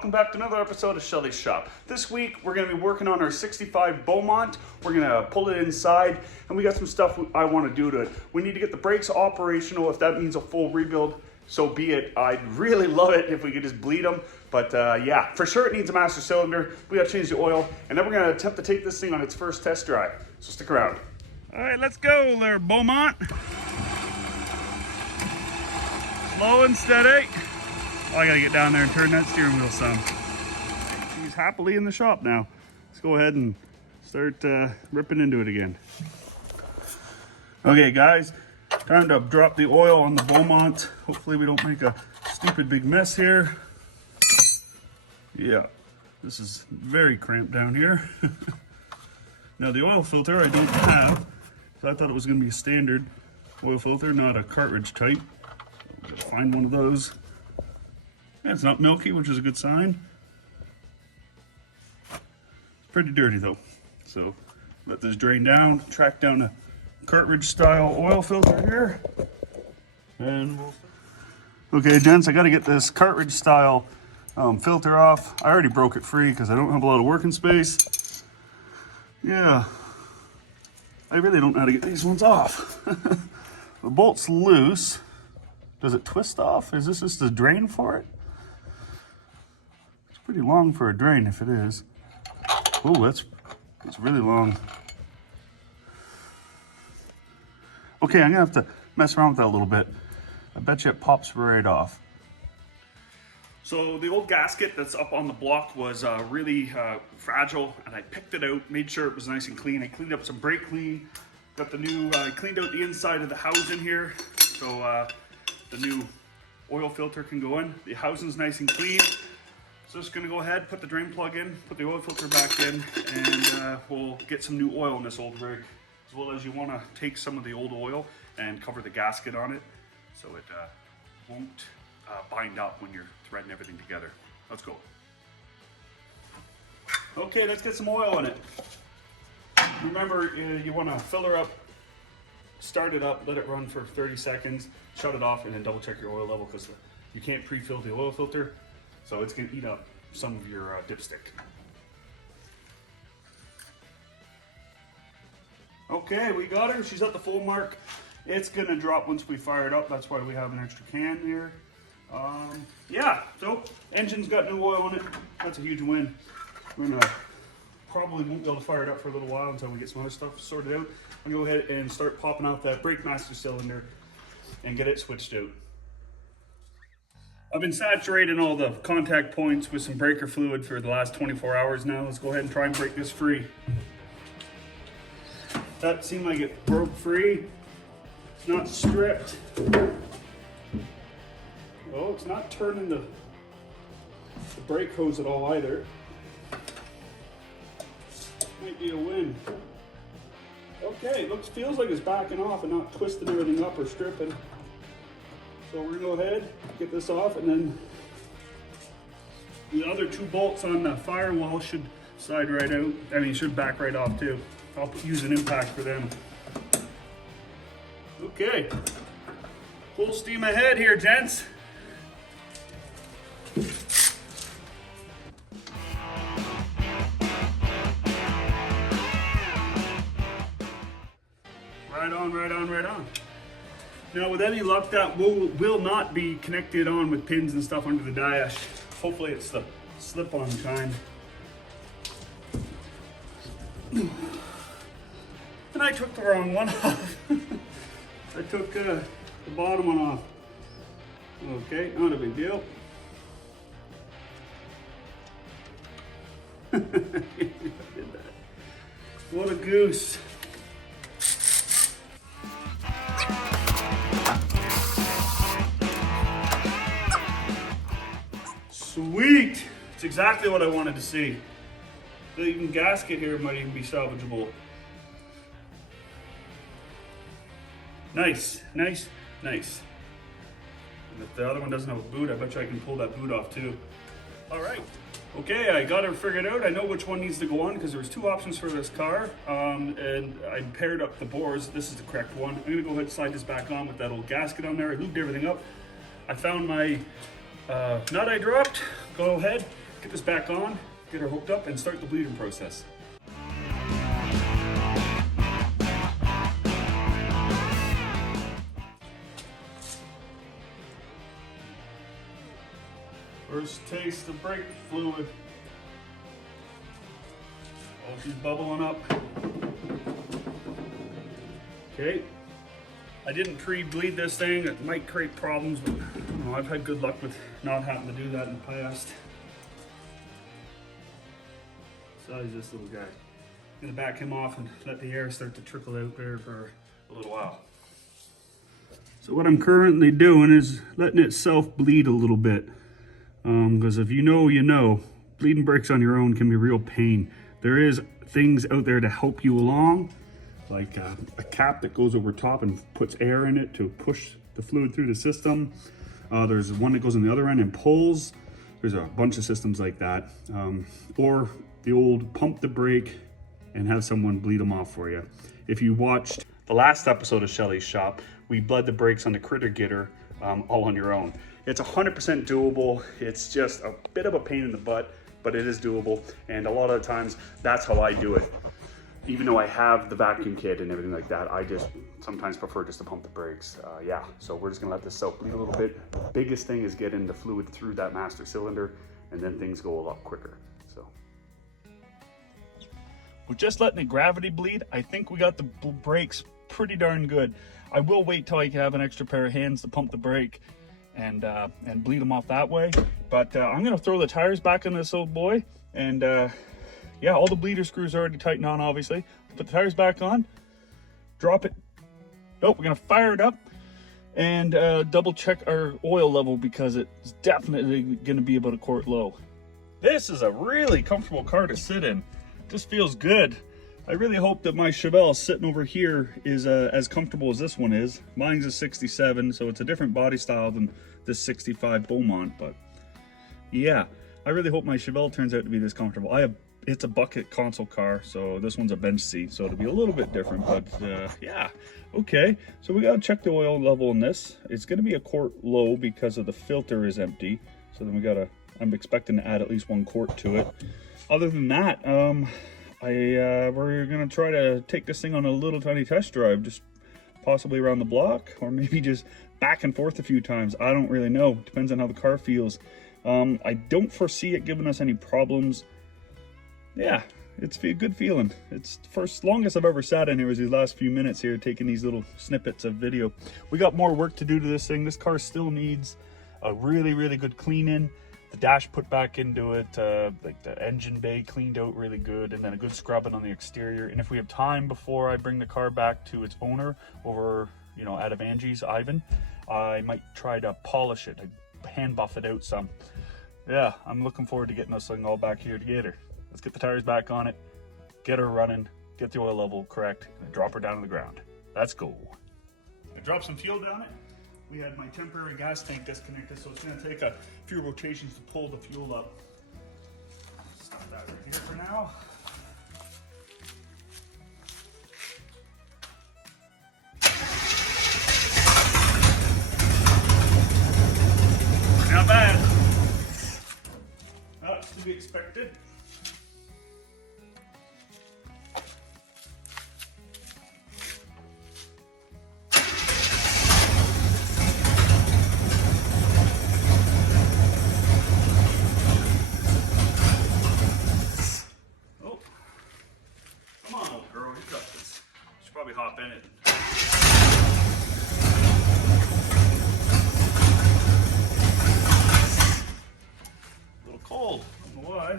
welcome back to another episode of Schelly's Shop. This week we're going to be working on our 65 Beaumont. We're going to pull it inside and we got some stuff I want to do to it. We need to get the brakes operational. If that means a full rebuild, so be it. I'd really love it if we could just bleed them. But yeah, for sure it needs a master cylinder. We got to change the oil and then we're going to attempt to take this thing on its first test drive. So stick around. All right, let's go there, Beaumont. Slow and steady. Oh, I gotta get down there and turn that steering wheel some. He's happily in the shop now. Let's go ahead and start ripping into it again. Okay guys, time to drop the oil on the Beaumont. Hopefully we don't make a stupid big mess here. Yeah, this is very cramped down here. Now the oil filter I don't have, so I thought it was gonna be a standard oil filter, not a cartridge type. Gotta find one of those. Yeah, it's not milky, which is a good sign. It's pretty dirty though. So let this drain down, track down a cartridge style oil filter here. And okay gents, I gotta get this cartridge style filter off. I already broke it free because I don't have a lot of working space. Yeah, I really don't know how to get these ones off. The bolt's loose. Does it twist off? Is this just the drain for it? It's pretty long for a drain if it is. Oh, that's really long. Okay, I'm gonna have to mess around with that a little bit. I bet you it pops right off. So the old gasket that's up on the block was really fragile, and I picked it out, made sure it was nice and clean. I cleaned up some brake clean, got the new, cleaned out the inside of the housing here, so the new oil filter can go in. The housing's nice and clean. So just gonna go ahead, put the drain plug in, put the oil filter back in, and we'll get some new oil in this old rig. As well as you wanna take some of the old oil and cover the gasket on it so it won't bind up when you're threading everything together. Let's go. Okay, let's get some oil in it. Remember, you wanna fill her up, start it up, let it run for 30 seconds, shut it off, and then double check your oil level because you can't pre-fill the oil filter, so it's gonna eat up some of your dipstick. Okay, we got her. She's at the full mark. It's gonna drop once we fire it up. That's why we have an extra can here. Yeah, so engine's got new oil in it. That's a huge win. We're gonna probably won't be able to fire it up for a little while until we get some other stuff sorted out. I'm gonna go ahead and start popping out that brake master cylinder and get it switched out. I've been saturating all the contact points with some breaker fluid for the last 24 hours now. Let's go ahead and try and break this free. That seemed like it broke free. It's not stripped. Oh, it's not turning the brake hose at all either. Might be a win. Okay, feels like it's backing off and not twisting everything up or stripping. So we're gonna go ahead, get this off, and then the other two bolts on the firewall should slide right out. I mean, should back right off too. I'll use an impact for them. Okay, full steam ahead here, gents. Right on, right on, right on. Now with any luck, that will not be connected on with pins and stuff under the dash. Hopefully it's the slip-on kind. And I took the wrong one off. I took the bottom one off. Okay, not a big deal. What a goose. Sweet! It's exactly what I wanted to see. The even gasket here might even be salvageable. Nice, nice, nice. And if the other one doesn't have a boot, I bet you I can pull that boot off too. All right. Okay, I got it figured out. I know which one needs to go on because there was two options for this car, and I paired up the bores. This is the correct one. I'm gonna go ahead and slide this back on with that old gasket on there. I lubed everything up. I found my nut I dropped. Go ahead, get this back on, get her hooked up, and start the bleeding process. First taste of brake fluid. Oh, she's bubbling up. Okay. I didn't pre-bleed this thing. It might create problems, but I've had good luck with not having to do that in the past. Size this little guy. I'm gonna back him off and let the air start to trickle out there for a little while. So what I'm currently doing is letting it self-bleed a little bit. Because if you know, you know, bleeding brakes on your own can be a real pain. There is things out there to help you along, like a cap that goes over top and puts air in it to push the fluid through the system. There's one that goes on the other end and pulls. There's a bunch of systems like that. Or the old pump the brake and have someone bleed them off for you. If you watched the last episode of Schelly's shop, we bled the brakes on the Critter Getter all on your own. It's 100% doable. It's just a bit of a pain in the butt, but it is doable. And a lot of the times, that's how I do it. Even though I have the vacuum kit and everything like that, I just sometimes prefer just to pump the brakes. Yeah, so we're just gonna let this self-bleed a little bit. The biggest thing is getting the fluid through that master cylinder, and then things go a lot quicker, so. With just letting it gravity bleed, I think we got the brakes pretty darn good. I will wait till I have an extra pair of hands to pump the brake and bleed them off that way. But I'm gonna throw the tires back in this old boy, and yeah, all the bleeder screws are already tightened on, obviously. Put the tires back on, drop it. Nope, we're gonna fire it up and double check our oil level, because it's definitely gonna be about a quart low. This is a really comfortable car to sit in. Just feels good. I really hope that my Chevelle sitting over here is as comfortable as this one is. Mine's a 67, so it's a different body style than this 65 Beaumont, but yeah, I really hope my Chevelle turns out to be this comfortable. It's a bucket console car, so this one's a bench seat, so it'll be a little bit different, but yeah. Okay, so we gotta check the oil level in this. It's gonna be a quart low because of the filter is empty, so then I'm expecting to add at least 1 quart to it. Other than that, we're gonna try to take this thing on a little tiny test drive, just possibly around the block, or maybe just back and forth a few times. I don't really know, depends on how the car feels. I don't foresee it giving us any problems. Yeah, it's a good feeling. It's for as long as I've ever sat in here was these last few minutes here taking these little snippets of video. We got more work to do to this thing. This car still needs a really, really good clean in. The dash put back into it, like the engine bay cleaned out really good, and then a good scrubbing on the exterior. And if we have time before I bring the car back to its owner over, out of Angie's, Ivan, I might try to polish it, hand buff it out some. Yeah, I'm looking forward to getting this thing all back here together. Let's get the tires back on it, get her running, get the oil level correct, and drop her down to the ground. Let's go. I dropped some fuel down it. We had my temporary gas tank disconnected, so it's gonna take a few rotations to pull the fuel up. Stop that right here for now. Not bad. That's to be expected. Hop in it. A little cold, I don't know why.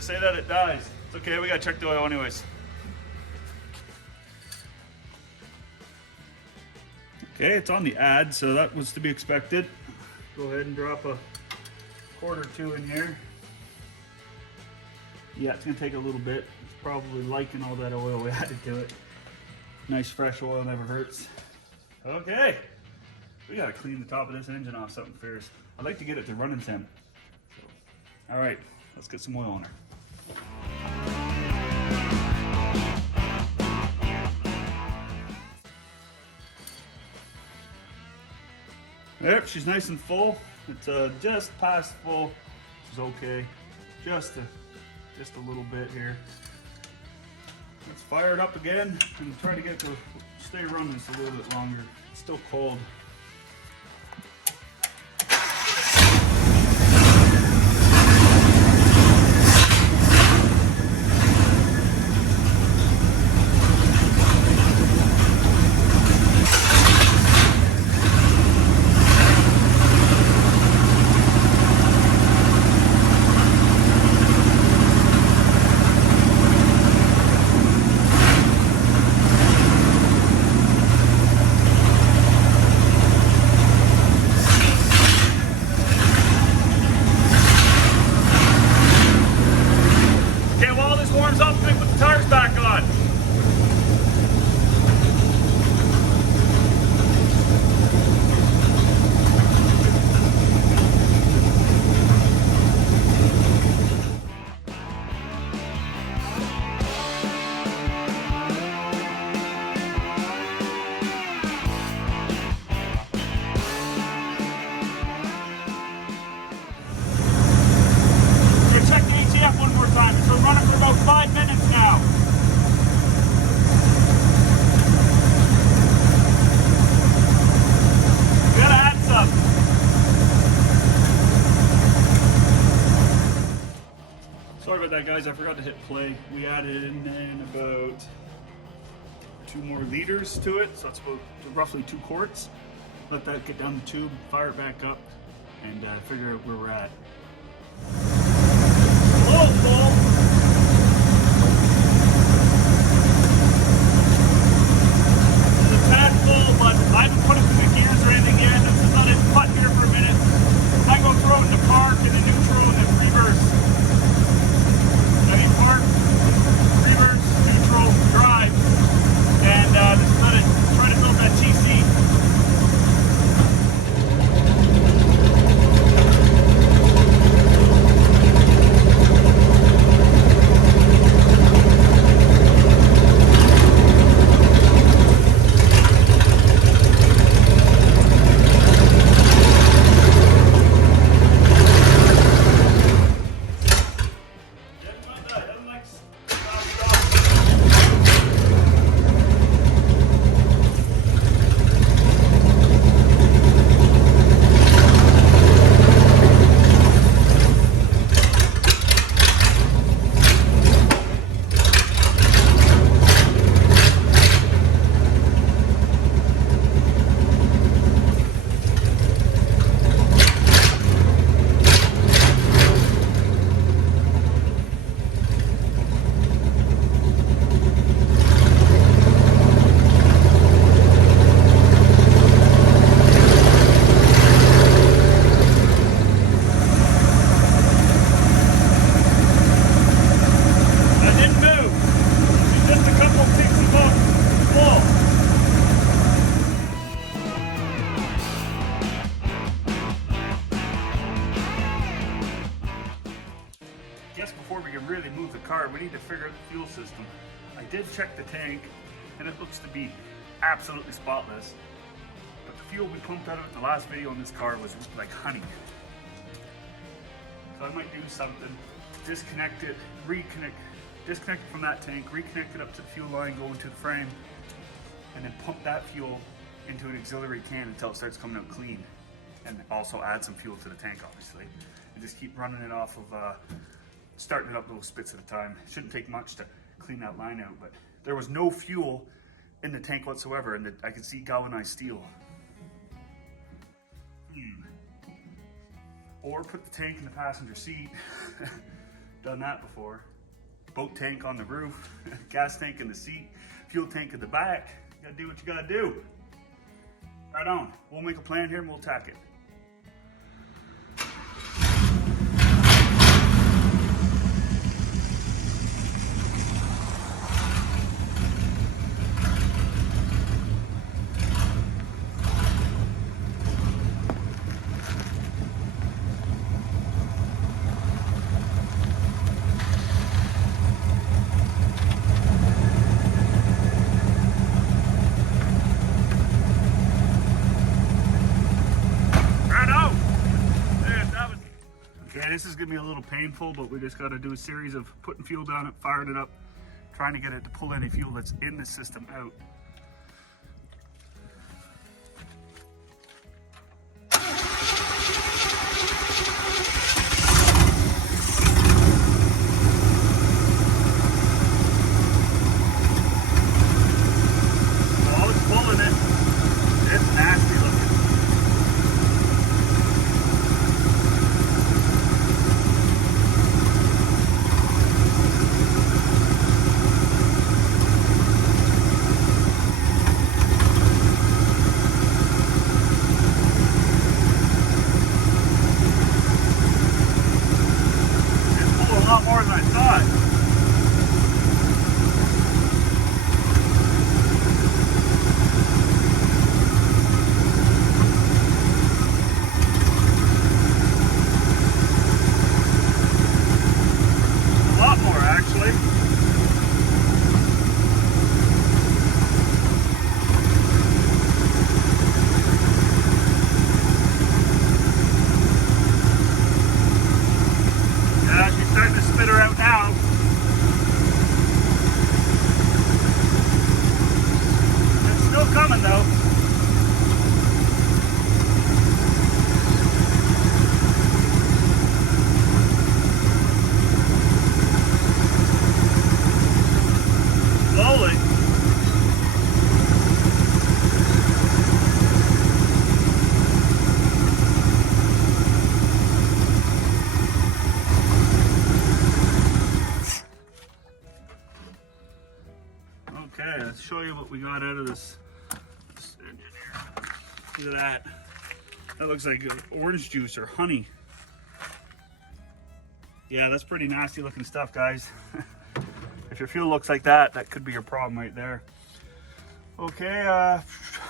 to say that it dies. It's okay, we gotta check the oil anyways. Okay, it's on the add, so that was to be expected. Go ahead and drop a quart or two in here. Yeah, it's gonna take a little bit. It's probably liking all that oil we added to it. Nice fresh oil never hurts. Okay, we gotta clean the top of this engine off something fierce. I'd like to get it to running temp. All right, let's get some oil on her. Yep, she's nice and full. It's just past full, which is okay. Just a little bit here. Let's fire it up again and try to get to stay running this a little bit longer. It's still cold. Sorry about that, guys. I forgot to hit play. We added in about 2 more liters to it, so that's about roughly 2 quarts. Let that get down the tube, fire it back up, and figure out where we're at. Hello, full. It's a tad full, but I haven't put it through the gears or anything yet. Let's just let it putt here for a minute. I go throw it in the park, in the neutral, and then reverse. Park, reverse, neutral, drive, and just let it try to build that GC. Before we can really move the car, we need to figure out the fuel system. I did check the tank, and it looks to be absolutely spotless. But the fuel we pumped out of it the last video on this car was like honey. So I might do something, disconnect it, disconnect it from that tank, reconnect it up to the fuel line, go into the frame, and then pump that fuel into an auxiliary can until it starts coming out clean. And also add some fuel to the tank, obviously. And just keep running it off of starting it up little spits at a time. It shouldn't take much to clean that line out, but there was no fuel in the tank whatsoever, and I could see galvanized steel. Or put the tank in the passenger seat Done that before. Boat tank on the roof, gas tank in the seat, fuel tank in the back. You gotta do what you gotta do. Right on. We'll make a plan here and we'll tack it. This is gonna be a little painful, but we just gotta do a series of putting fuel down it, firing it up, trying to get it to pull any fuel that's in the system out. Oh, it's pulling it. It's nasty looking. More than I thought. A lot more, actually. Starting to spit her out now. It's still coming though. Slowly. Okay, let's show you what we got out of this engine here. Look at that. That looks like orange juice or honey. Yeah, that's pretty nasty looking stuff, guys. If your fuel looks like that, that could be your problem right there. Okay, I'm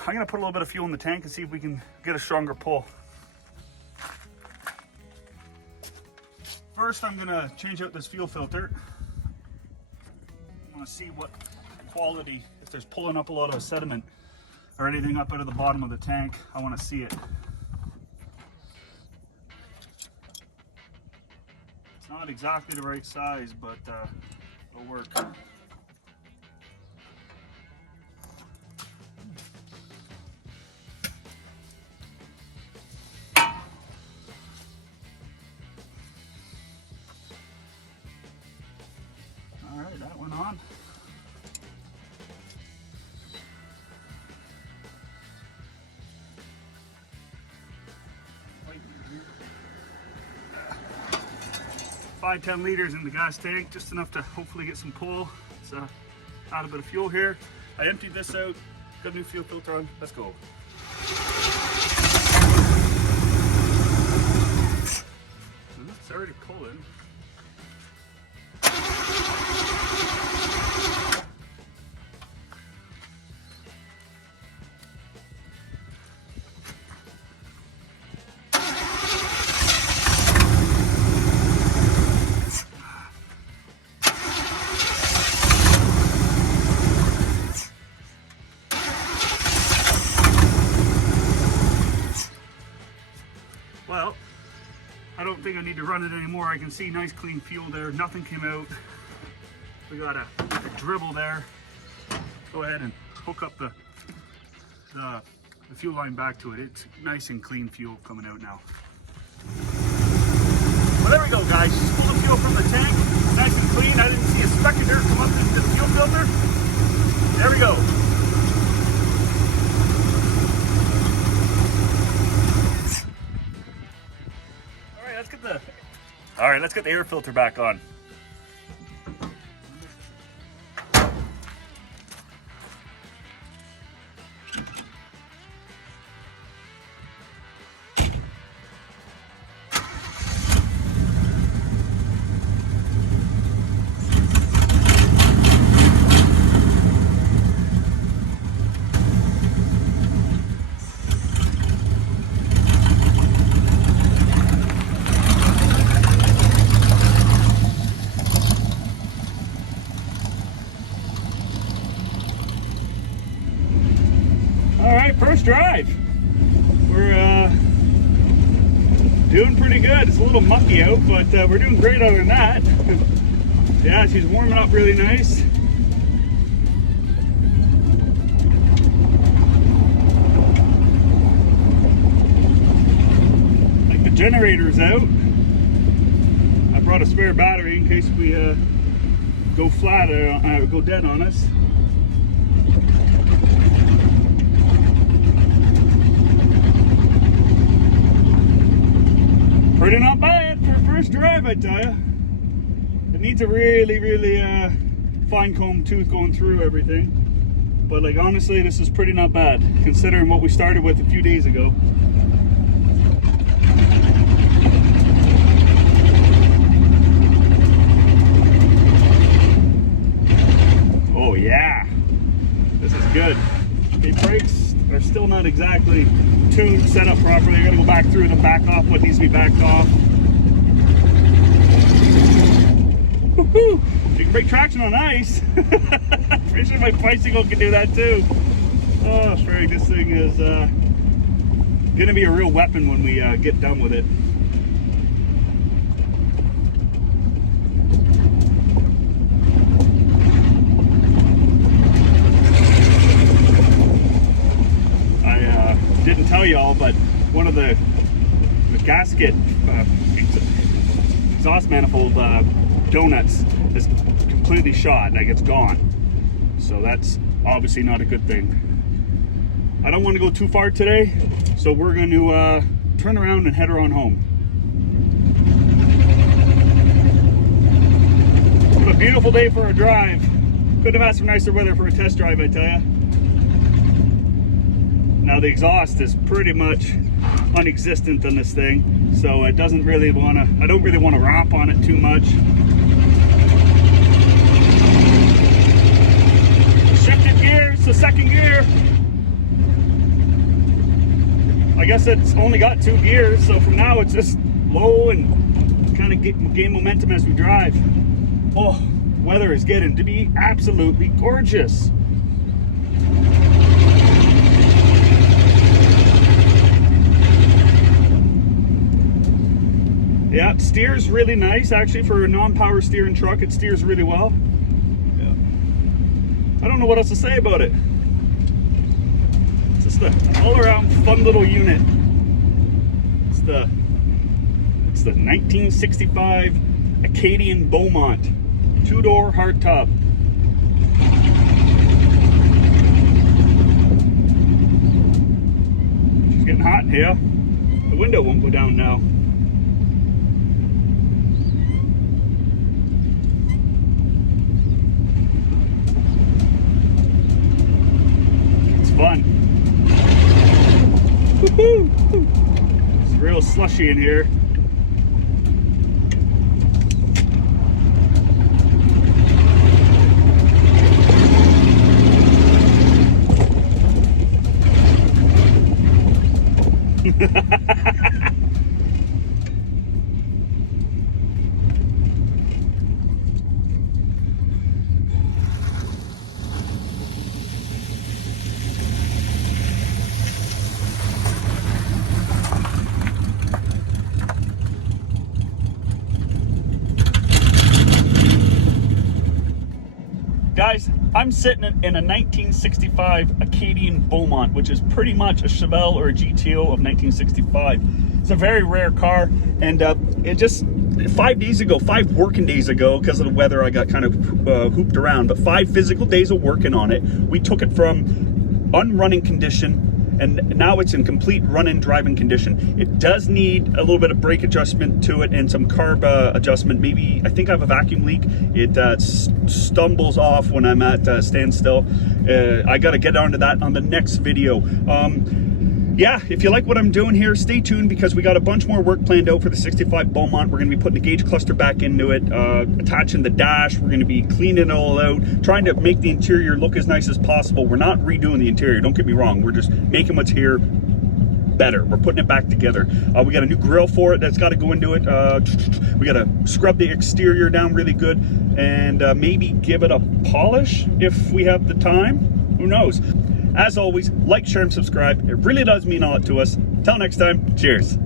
gonna put a little bit of fuel in the tank and see if we can get a stronger pull. First, I'm gonna change out this fuel filter. I wanna see what quality, if there's pulling up a lot of sediment or anything up out of the bottom of the tank. I want to see it. It's not exactly the right size, but it'll work. All right, that went on. Five, 10 liters in the gas tank, just enough to hopefully get some pull. Let's add a bit of fuel here. I emptied this out, got a new fuel filter on. Let's go. It's already pulling. Well, I don't think I need to run it anymore. I can see nice clean fuel there. Nothing came out. We got a dribble there. Go ahead and hook up the fuel line back to it. It's nice and clean fuel coming out now. Well, there we go, guys. Just pull the fuel from the tank. Nice and clean. I didn't see a speck of dirt come up into the fuel filter. There we go. All right, let's get the air filter back on. first drive. We're doing pretty good. It's a little mucky out, but we're doing great other than that. Yeah, she's warming up really nice. Like the generator's out. I brought a spare battery in case we go flat or go dead on us. Pretty not bad for a first drive, I tell you. It needs a really fine comb tooth going through everything. But like honestly, this is pretty not bad considering what we started with a few days ago. Oh yeah, this is good. The brakes are still not exactly tuned, set up properly. I gotta go back through them, back off what needs to be backed off. Woohoo! You can break traction on ice. Pretty sure my bicycle can do that too. Oh, Frank, this thing is gonna be a real weapon when we get done with it. Didn't tell y'all, but one of the gasket exhaust manifold donuts is completely shot, like it's gone. So that's obviously not a good thing. I don't want to go too far today, so we're going to turn around and head her on home. What a beautiful day for a drive. Couldn't have asked for nicer weather for a test drive, I tell ya. Now the exhaust is pretty much non-existent on this thing, so it doesn't really want to, I don't really want to romp on it too much. Shifted gears to second gear. I guess it's only got 2 gears, so from now it's just low and kind of gain momentum as we drive. Oh, weather is getting to be absolutely gorgeous. Yeah, it steers really nice actually for a non-power steering truck. It steers really well. Yeah. I don't know what else to say about it. It's just an all-around fun little unit. It's the 1965 Acadian Beaumont 2-door hardtop. She's getting hot in here. The window won't go down now. Fun. Woohoo! It's real slushy in here. Guys, I'm sitting in a 1965 Acadian Beaumont, which is pretty much a Chevelle or a GTO of 1965. It's a very rare car, and it just 5 working days ago, because of the weather, I got kind of hooped around, but 5 physical days of working on it. We took it from unrunning condition, and now it's in complete run-in driving condition. It does need a little bit of brake adjustment to it and some carb adjustment. Maybe, I think I have a vacuum leak. It stumbles off when I'm at standstill. I got to get onto that on the next video. Yeah, if you like what I'm doing here, stay tuned because we got a bunch more work planned out for the 65 Beaumont. We're going to be putting the gauge cluster back into it, attaching the dash. We're going to be cleaning it all out, trying to make the interior look as nice as possible. We're not redoing the interior, don't get me wrong. We're just making what's here better. We're putting it back together. We got a new grill for it that's got to go into it. We got to scrub the exterior down really good and maybe give it a polish if we have the time. Who knows? As always, like, share, and subscribe. It really does mean a lot to us. Till next time, cheers.